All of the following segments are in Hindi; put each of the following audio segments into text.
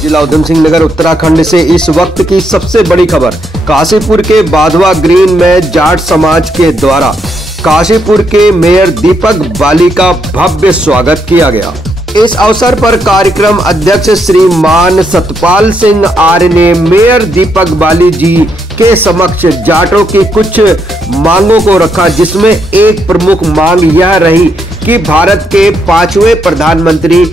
जिला उधम सिंह नगर उत्तराखंड से इस वक्त की सबसे बड़ी खबर। काशीपुर के बाधवा ग्रीन में जाट समाज के द्वारा काशीपुर के मेयर दीपक बाली का भव्य स्वागत किया गया। इस अवसर पर कार्यक्रम अध्यक्ष श्रीमान सतपाल सिंह आर्य ने मेयर दीपक बाली जी के समक्ष जाटों की कुछ मांगों को रखा, जिसमें एक प्रमुख मांग यह रही कि भारत के 5वें प्रधानमंत्री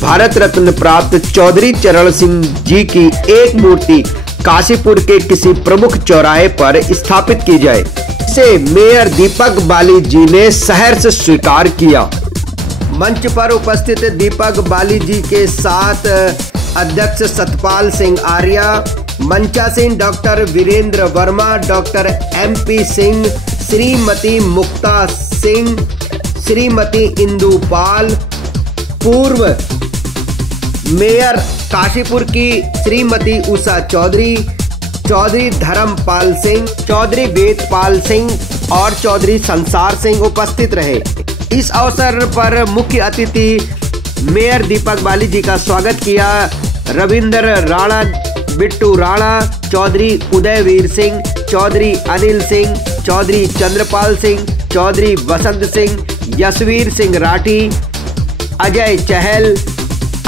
भारत रत्न प्राप्त चौधरी चरण सिंह जी की एक मूर्ति काशीपुर के किसी प्रमुख चौराहे पर स्थापित की जाए। इसे मेयर दीपक बाली जी ने सहर्ष स्वीकार किया। मंच पर उपस्थित दीपक बाली जी के साथ अध्यक्ष सतपाल सिंह आर्य, मंचासीन doctor Virendra Verma, doctor MP Singh, Shrimati Mukta Singh, Shrimati Indupal, पूर्व मेयर काशीपुर की श्रीमती उषा चौधरी, चौधरी धर्मपाल सिंह, चौधरी वेदपाल सिंह और चौधरी संसार सिंह उपस्थित रहे। इस अवसर पर मुख्य अतिथि मेयर दीपक बाली जी का स्वागत किया रविंद्र राणा, बिट्टू राणा, चौधरी उदयवीर सिंह, चौधरी अनिल सिंह, चौधरी चंद्रपाल सिंह, चौधरी वसंत सिंह, यशवीर सिंह राठी, अजय चहल,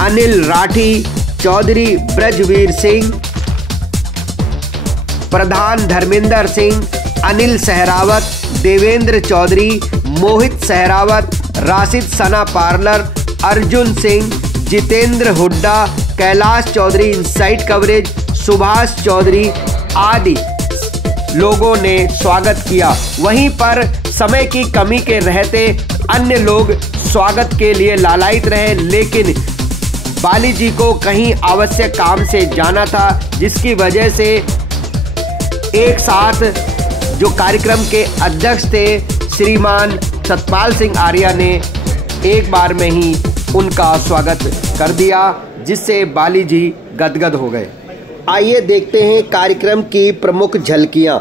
अनिल राठी, चौधरी ब्रजवीर सिंह, प्रधान Dharmendra Singh, Anil Sehrawat, Devendra Chaudhary, Mohit Sehrawat, Rashid Sana parlour, Arjun Singh, Jitendra Hooda, Kailash Chaudhary insight coverage, Subhash Chaudhary आदि लोगों ने स्वागत किया। वहीं पर समय की कमी के रहते अन्य लोग स्वागत के लिए लालायित रहे, लेकिन बाली जी को कहीं आवश्यक काम से जाना था, जिसकी वजह से एक साथ जो कार्यक्रम के अध्यक्ष थे श्रीमान सतपाल सिंह आर्य ने एक बार में ही उनका स्वागत कर दिया, जिससे बाली जी गदगद हो गए। आइए देखते हैं कार्यक्रम की प्रमुख झलकियां।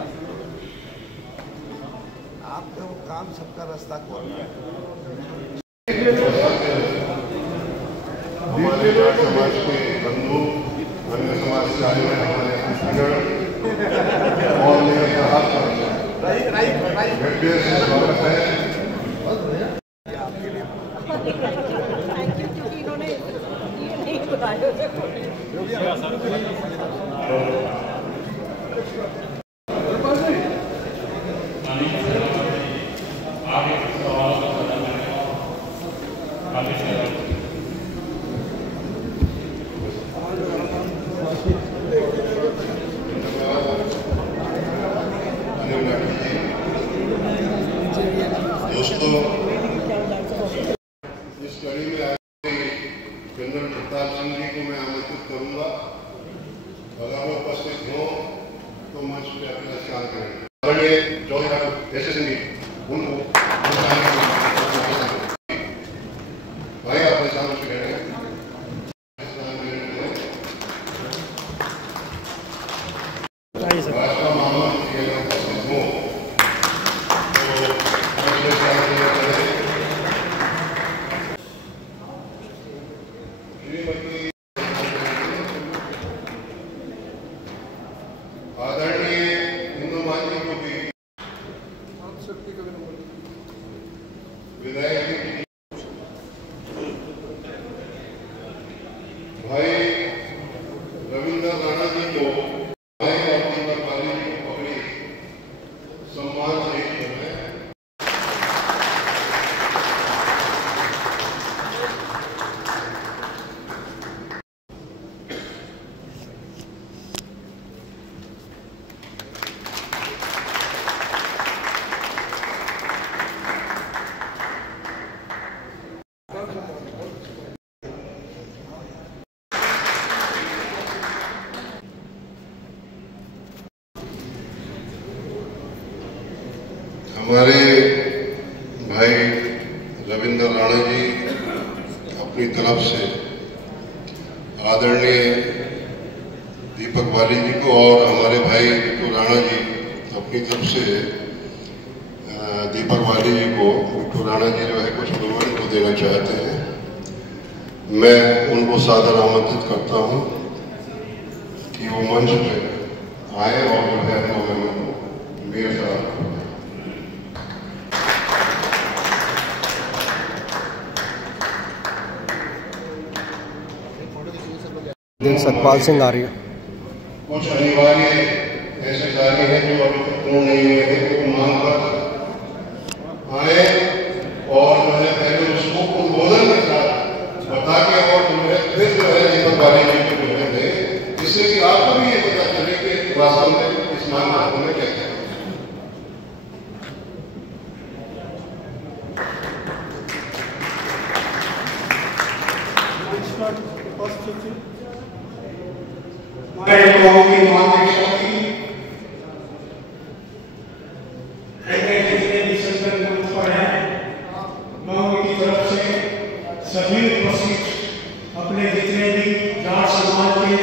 आपका काम सबका रास्ता खोल रहा है। हमारे जाट समाज के बंधु, अन्य समाज से आए हुए हमारे और मेरे साथ गड्ढे से स्वागत है। दोस्तों, इस कड़ी में आए जनरल प्रताप सिंह जी को मैं आमंत्रित करूंगा। अगर वो उपस्थित हो तो मंच पे अपना ख्याल करें। चौधरी ऐसे सिंह उनको भाई अपने सामने से कह रहे हैं। आदरणीय हिंदू मान्य को भी विधायक भाई रविंद्र राणा जी को भाई और दीपक बाली जी को पकड़ी सम्मान से हमारे भाई रविंद्र राणा जी अपनी तरफ से आदरणीय दीपक बाली जी को और हमारे भाई बिट्टू राणा जी अपनी तरफ से दीपक बाली जी को, बिट्टू राणा जी जो है कुछ विवरण को देना चाहते हैं। मैं उनको सादर आमंत्रित करता हूं। कि वो मंच पे आए और जो है अपना मेयर साहब सतपाल सिंह आर्य। कुछ अनिवार्य ऐसे कार्य हैं जो अभी तक पूर्ण नहीं हुए थे, तो मांग पर आए और जो है पहले उसको उद्बोधन के साथ बता के और जो है फिर जो है दीपक बाली जी को जो है दे, जिससे कि आपको भी ये पता चले कि वास्तव में इस मांग पर हमें क्या क्या हमारे गाँव की मांग शक्ति जितने भी संगठन मंच पर हैं, गाँव की तरफ से सभी उपस्थित अपने जितने भी जाट समाज के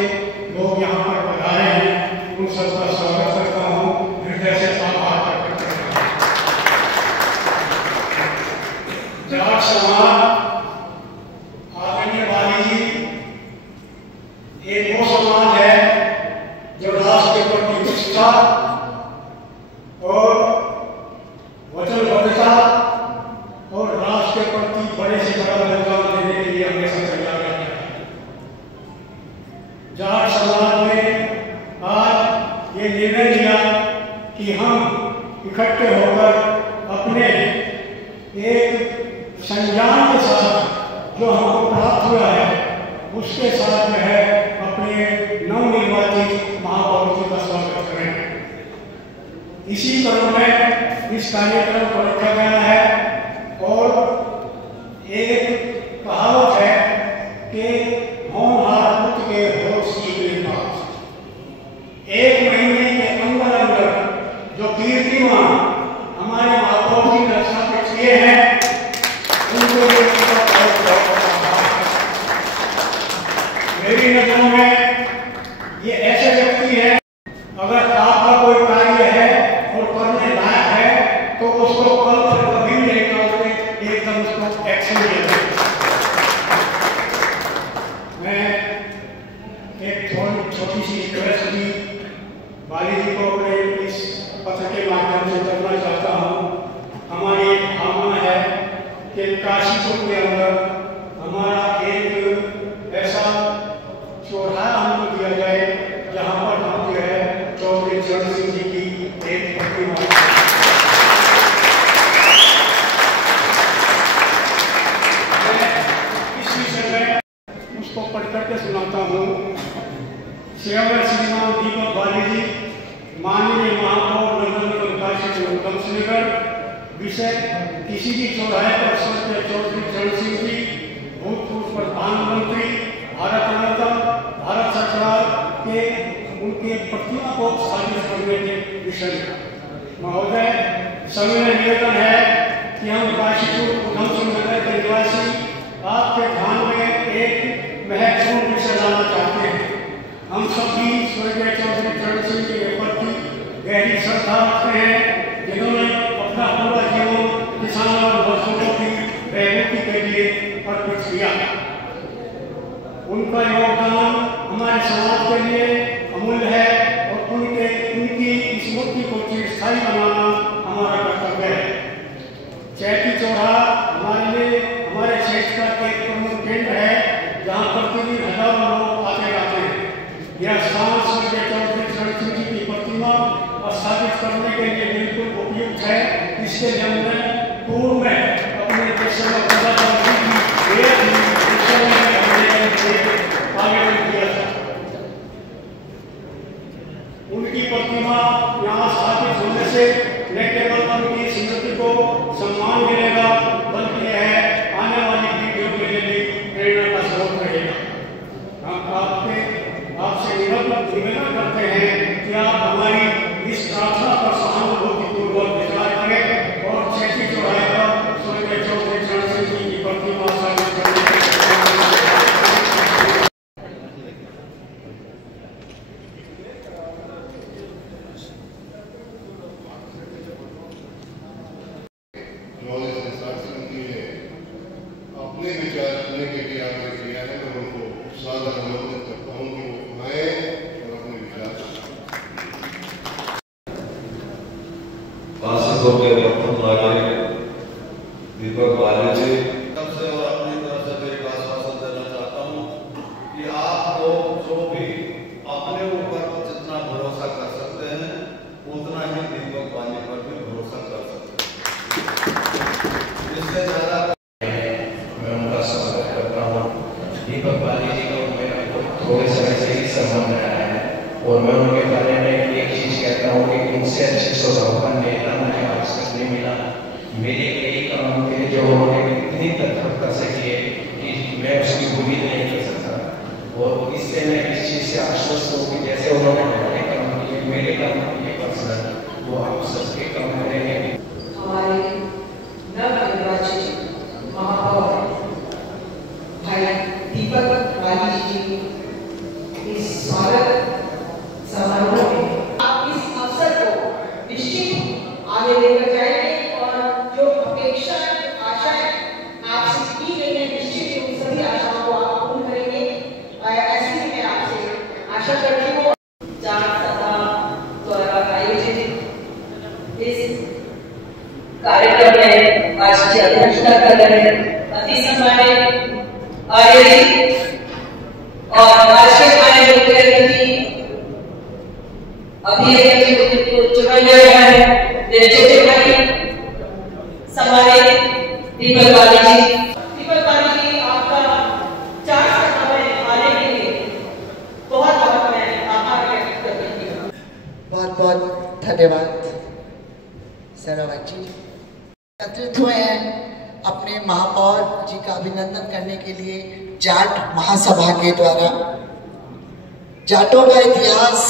लोग यहाँ पर पधारे हैं, उन सबका स्वागत करता हूँ, हृदय से आभार प्रकट करता हूँ। जाट समाज आदरणीय बाली जी एक वो समाज है जो राष्ट्र के प्रति निष्ठा और वचनबद्धता और राष्ट्र के प्रति बड़े से बड़ा योगदान देने के लिए हमेशा तैयार रहता है। जाट समाज ने आज ये निर्णय लिया कि हम इकट्ठे होकर अपने एक संज्ञान के साथ जो हमको प्राप्त हुआ है उसके साथ में है अपने नवनिर्वाचित महापौर जी का स्वागत करें। इसी क्रम में इस कार्यक्रम को रखा गया है और एक कहावत है कि होनहार पुत्र के होश की कृपा। एक महीने के अंदर अंदर जो कीर्तिमान हमारे महापौर जी ने स्थापित किए हैं उनको मेरी नजरों में ये ऐसे व्यक्ति है, अगर आपका कोई कार्य है और करने लायक है तो उसको कल पर कभी नहीं करते, एकदम उसको एक्शन लेते। मैं एक थोड़ी छोटी सी रिक्वेस्ट भी बाली जी को अपने इस पत्र के माध्यम से करना चाहता हूँ। हमारी एक भावना है कि काशीपुर के अंदर हमारा एक ऐसा चौराहा हमको दिया जाए जहाँ पर हम जो है चौधरी चरण सिंह जी की एक प्रतिमा इस विषय में उसको पढ़ करके सुनाता हूँ। सेवा श्रीमान दीपक बाली जी, माननीय महापौर नगर काशीपुर कमसनगर। विषय किसी भी चौराहे पर स्वर्गीय चौधरी चरण सिंह जी, भूतपूर्व प्रधानमंत्री, भारत सरकार के उनके प्रतिमा को स्थापित करने के विषय में महोदय सविनय निवेदन है कि हम काशीपुर उधमसिंह नगर के निवासी आपके ध्यान में एक महत्वपूर्ण विषय लाना चाहते हैं। हम सभी स्वर्गीय चौधरी चरण सिंह के प्रति गहरी श्रद्धा रखते हैं, जिन्होंने अपना पूरा जीवन किसानों और मजदूरों की बेहतरी के लिए अर्पित किया। उनका योगदान हमारे समाज के लिए अमूल्य है और उनकी इस मूर्ति को चिरस्थायी बनाना हमारा कर्तव्य है। चैती चौराहा हमारे लिए हमारे क्षेत्र का एक प्रमुख केंद्र है, जहाँ प्रतिदिन हजारों लोग आते जाते हैं। यह स्थान स्वर्गीय चौधरी चरण सिंह जी की प्रतिमा स्थापित करने के लिए बिल्कुल उपयुक्त है। इसके लिए हमने पूर्व में अपने देश में आवेदन किया था। उनकी प्रतिमा यहाँ स्थापित होने से न केवल उनकी स्मृति को सम्मान मिलेगा, बल्कि यह आने वाली पीढ़ियों के लिए भी प्रेरणा का स्रोत रहेगा। हम आपसे निवेदन करते हैं कि आप हमारी इस प्रार्थना पर सहानुभूतिपूर्वक विचार करें और चैती चौराहे पर स्वर्गीय चौधरी चरण सिंह जी की और मैं उनके बारे में एक चीज़ कहता हूँ कि इनसे अच्छे स्वभाव नेता मुझे आज तक नहीं मिला। मेरे कई काम थे जो उन्होंने इतनी तत्परता से किए कि मैं उसकी उम्मीद नहीं कर सकता। और इससे मैं इस चीज़ से आश्वस्त हूँ कि जैसे उन्होंने हमारे काम किए, मेरे काम किए पर्सनल, वो आप सबके काम करेंगे। हमारे नवनिर्वाचित महापौर भाई दीपक बाली जी इस स्वागत समारोह में आप इस अवसर को निश्चित आगे लेकर जाएंगे और जो अपेक्षा आशाएं आपसे की गई है निश्चित उन सभी आशाओं को आप पूर्ण करेंगे। ऐसी ही मैं आपसे आशा करती हूँ। जाट सभा द्वारा आयोजित इस कार्यक्रम में आज की अध्यक्षता कर रहे अति सम्मानित आर्य और राष्ट्रीय कार्यक्रम अभी चुना गया है सम्मानित दीपक बाली जी। दीपक बाली जी, आपका चार सभा में आने के लिए बहुत बहुत मैं आभार व्यक्त करती हूँ। बहुत बहुत धन्यवाद सरावत जी। एकत्रित हुए हैं अपने महापौर जी का अभिनंदन करने के लिए जाट महासभा के द्वारा। जाटों का इतिहास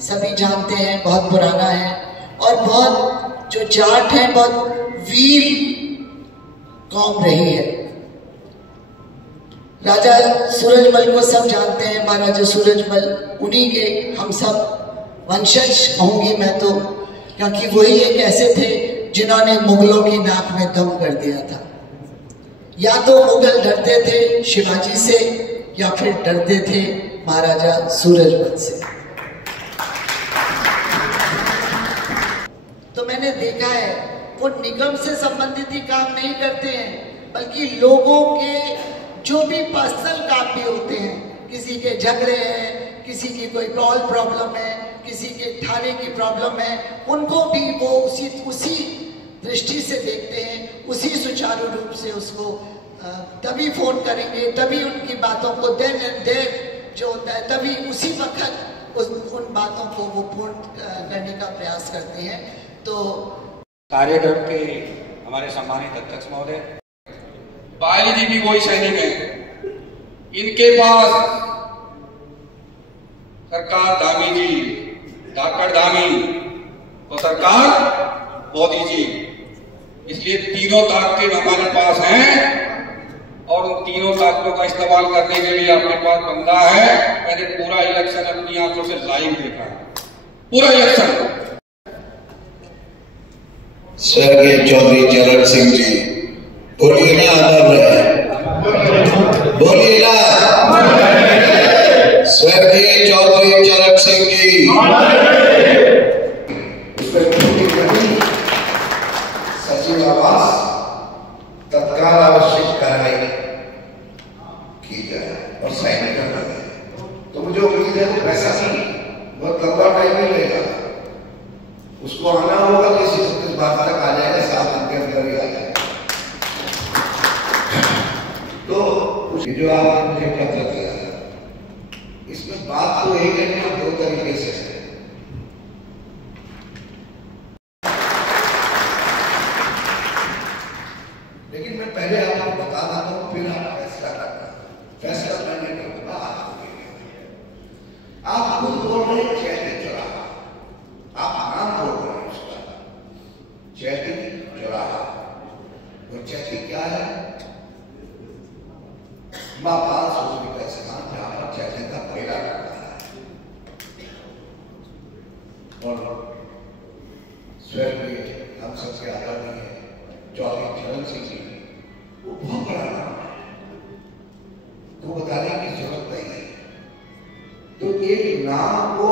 सभी जानते हैं, बहुत पुराना है और बहुत जो जाट हैं बहुत वीर कौम रही है। राजा सूरजमल को सब जानते हैं, महाराजा सूरजमल, उन्हीं के हम सब वंशज कहूंगी मैं तो, क्योंकि वही एक ऐसे थे जिन्होंने मुगलों की नाक में दम कर दिया था। या तो मुगल डरते थे शिवाजी से या फिर डरते थे महाराजा सूरजमल से। तो मैंने देखा है वो निगम से संबंधित ही काम नहीं करते हैं, बल्कि लोगों के जो भी पर्सनल काम भी होते हैं, किसी के झगड़े हैं, किसी की कोई कॉल प्रॉब्लम है, किसी के थाने की प्रॉब्लम है, उनको भी वो उसी दृष्टि से देखते हैं, उसी सुचारू रूप से उसको तभी फोन करेंगे, तभी उनकी बातों को देन एंड देर जो होता है तभी उसी वक्त उन बातों को वो पूर्ण करने का प्रयास करते हैं। तो कार्यक्रम के हमारे सम्मानित अध्यक्ष महोदय बाली जी भी वही सैनिक हैं। इनके पास सरकार धामी जी, धाकड़ धामी तो सरकार मोदी जी, इसलिए तीनों ताकतें हमारे पास हैं और उन तीनों ताकतों का इस्तेमाल करने के लिए अपने पास बंदा है। मैंने पूरा इलेक्शन अपनी आंखों से लाइव देखा है, पूरा इलेक्शन। स्वर्गीय चौधरी चरण सिंह जी, बोलिए ना, बोलिए ना, स्वर्गीय चौधरी चरण सिंह जी। सचिव आवास तत्काल आवश्यक कार्रवाई की जाए और साइन करना है। तो मुझे उम्मीद है तो पैसा नहीं, बहुत लंबा टाइम नहीं लगेगा, उसको आना होगा, किसी से बात तक आ जाएगा, 7 दिन के अंदर ही आ जाएगा। तो जो आपने मुझे पत्र दिया इसमें बात तो एक है, 2 तरीके से है। लेकिन मैं पहले आपको बता देता हूँ, फिर आप फैसला करना। फैसला करने के बाद आप खुद बोल रहे चैती चौराहा, आप नाम बोल रहे हैं उसका, चैती चौराहा। वो चैती क्या है? माँ 500 का स्थान जहां पर चैती का मेला लगता है। और स्वर्गीय हम सबसे आदरणीय चौधरी चरण सिंह जी, वो बहुत बड़ा नाम है, तो बताने की जरूरत नहीं है। तो एक नाम को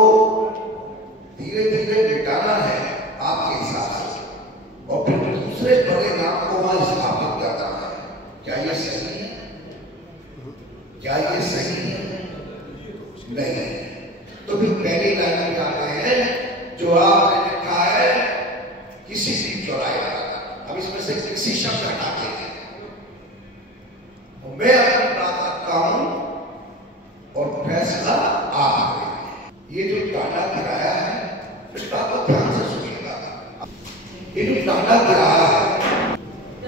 धीरे धीरे मिटाना है आपके हिसाब से, और फिर दूसरे बड़े नाम को वहां स्थापित करना है। क्या ये सही है? क्या ये सही है? नहीं है। तो फिर पहली लाइन में आते हैं जो आपने लिखा है किसी भी चौराहे। अब इसमें से किसी शब्द हटाते हैं, मैं अपनी बात रखता हूं और फैसला आप। ये जो इस बात को ध्यान से सुनिएगा। ये जो टाटा तिराहा है,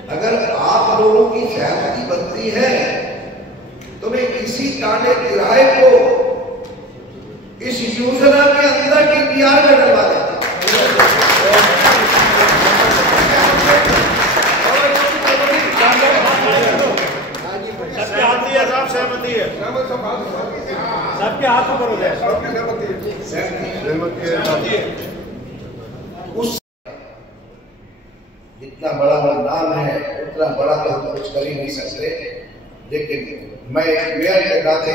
अगर आप लोगों की सहमति बनती है तो मैं इसी टाटे तिराहे को इस योजना के अंदर की बिहार में डलवा देता हूं। सबके हाथ दिया साहब, सहमति है सबके हाथ ऊपर हो जाए, सहमति है। उस जितना बड़ा नाम है उतना बड़ा तो हम कुछ कर ही नहीं सकते, लेकिन मैं मेयर के नाते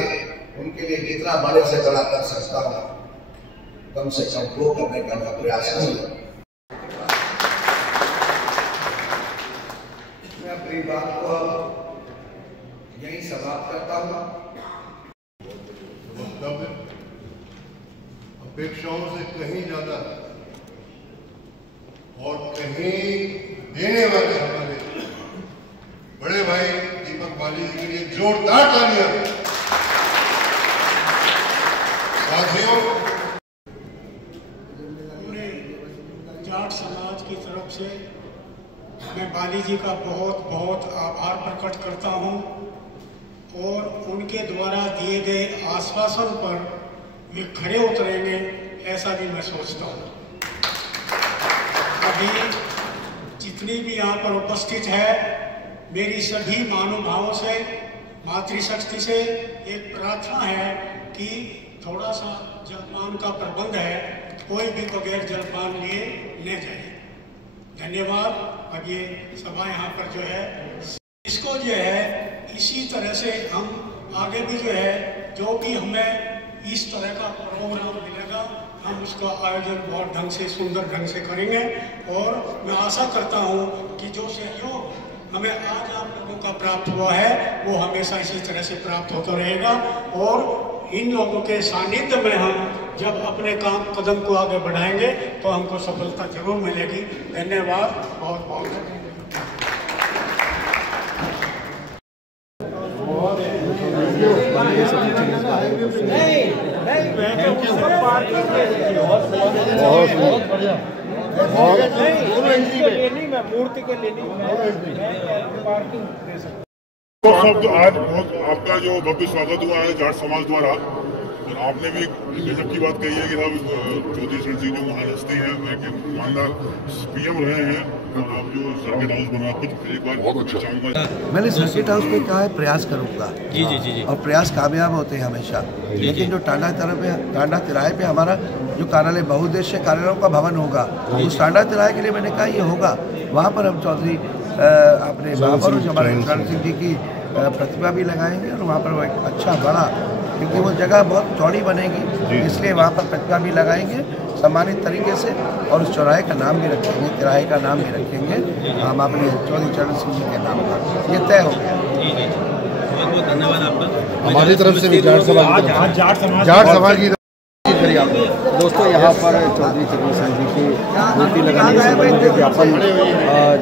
उनके लिए जितना बड़े से बड़ा कर सकता हूँ कम से कम वो करने का मैं प्रयास करूंगा। मैं अपनी बात को यही समाप्त करता हूँ। वक्तव्य अपेक्षाओं से कहीं ज्यादा और कहीं देने वाले हमारे बड़े भाई दीपक बाली जी के लिए जोरदार तालियां। साथियों, पूरे जाट समाज की तरफ से मैं बाली जी का बहुत बहुत आभार प्रकट करता हूं और उनके द्वारा दिए गए आश्वासन पर वे खड़े उतरेंगे ऐसा भी मैं सोचता हूं। अभी जितनी भी यहाँ पर उपस्थित है, मेरी सभी महानुभावों से, मातृशक्ति से एक प्रार्थना है कि थोड़ा सा जलपान का प्रबंध है, कोई भी बगैर जलपान लिए ले जाए। धन्यवाद। अब ये सभा यहाँ पर जो है इसको जो है इसी तरह से हम आगे भी जो है जो भी हमें इस तरह का प्रोग्राम मिलेगा हम उसका आयोजन बहुत ढंग से, सुंदर ढंग से करेंगे और मैं आशा करता हूँ कि जो सहयोग हमें आज आप लोगों का प्राप्त हुआ है वो हमेशा इसी तरह से प्राप्त होता रहेगा और इन लोगों के सानिध्य में हम जब अपने काम कदम को आगे बढ़ाएंगे तो हमको सफलता जरूर मिलेगी। धन्यवाद, बहुत बहुत धन्यवाद। मूर्ति के लेनी तो सब आज बहुत आपका जो भव्य स्वागत हुआ है जाट समाज द्वारा, और आपने भी गजब की बात कही है कि साहब चौधरी चरण सिंह जो महान हस्ती है, ईमानदार पीएम रहे हैं, और आप जो सर्किट हाउस बना कुछ एक बार बहुत अच्छा चाहूँगा। मैंने सर्किट हाउस में कहा है प्रयास करूँगा जी जी जी और प्रयास कामयाब होते हैं हमेशा, लेकिन जो टांडा तिराहे पे हमारा जो कार्यालय बहुउद्देशीय कार्यालयों का भवन होगा उस टांडा तिराहे के लिए मैंने कहा ये होगा, वहाँ पर हम चौधरी अपने महापौर हमारे चरण सिंह जी की प्रतिमा भी लगाएंगे और वहाँ पर वो एक अच्छा बड़ा, क्योंकि वो जगह बहुत चौड़ी बनेगी इसलिए वहाँ पर प्रतिमा भी लगाएंगे सम्मानित तरीके से और उस चौराहे का नाम भी रखेंगे, तिराहे का नाम भी रखेंगे हम अपने चौधरी चरण सिंह जी के नाम पर। ये तय हो गया। बहुत बहुत धन्यवाद आपका हमारी तरफ से भी जाट समाज की दोस्तों यहाँ पर चौधरी चरण सिंह जी की मूर्ति लगाने के संबंध में ज्ञापन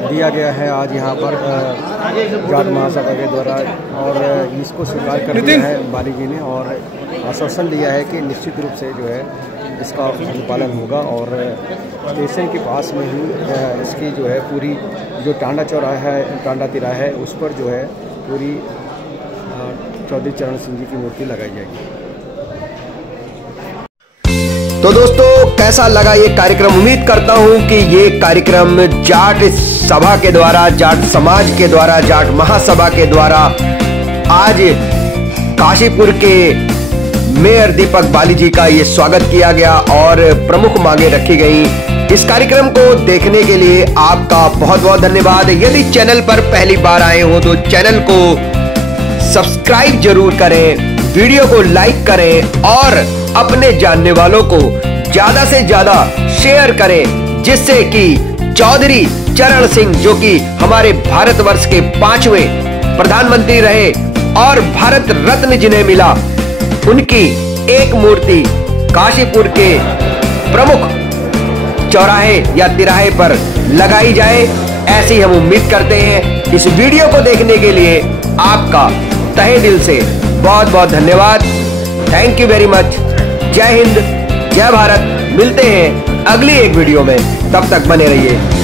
दिया गया है आज यहाँ पर जाट महासभा के द्वारा, और इसको स्वीकार कर दिया है बाली जी ने और आश्वासन दिया है कि निश्चित रूप से जो है इसका अनुपालन होगा और स्टेशन के पास में ही इसकी जो है पूरी जो टांडा चौराहा है, टांडा तिराहा है, उस पर जो है पूरी चौधरी चरण सिंह जी की मूर्ति लगाई जाएगी। तो दोस्तों कैसा लगा ये कार्यक्रम? उम्मीद करता हूं कि ये कार्यक्रम जाट सभा के द्वारा, जाट समाज के द्वारा, जाट महासभा के द्वारा आज काशीपुर के मेयर दीपक बाली जी का ये स्वागत किया गया और प्रमुख मांगे रखी गई। इस कार्यक्रम को देखने के लिए आपका बहुत बहुत धन्यवाद। यदि चैनल पर पहली बार आए हो तो चैनल को सब्सक्राइब जरूर करें, वीडियो को लाइक करें और अपने जानने वालों को ज्यादा से ज्यादा शेयर करें, जिससे कि चौधरी चरण सिंह जो कि हमारे भारतवर्ष के 5वें प्रधानमंत्री रहे और भारत रत्न जिन्हें मिला, उनकी एक मूर्ति काशीपुर के प्रमुख चौराहे या तिराहे पर लगाई जाए, ऐसी हम उम्मीद करते हैं। इस वीडियो को देखने के लिए आपका तहे दिल से बहुत बहुत धन्यवाद। Thank you very much. जय हिंद, जय भारत। मिलते हैं अगली एक वीडियो में। तब तक बने रहिए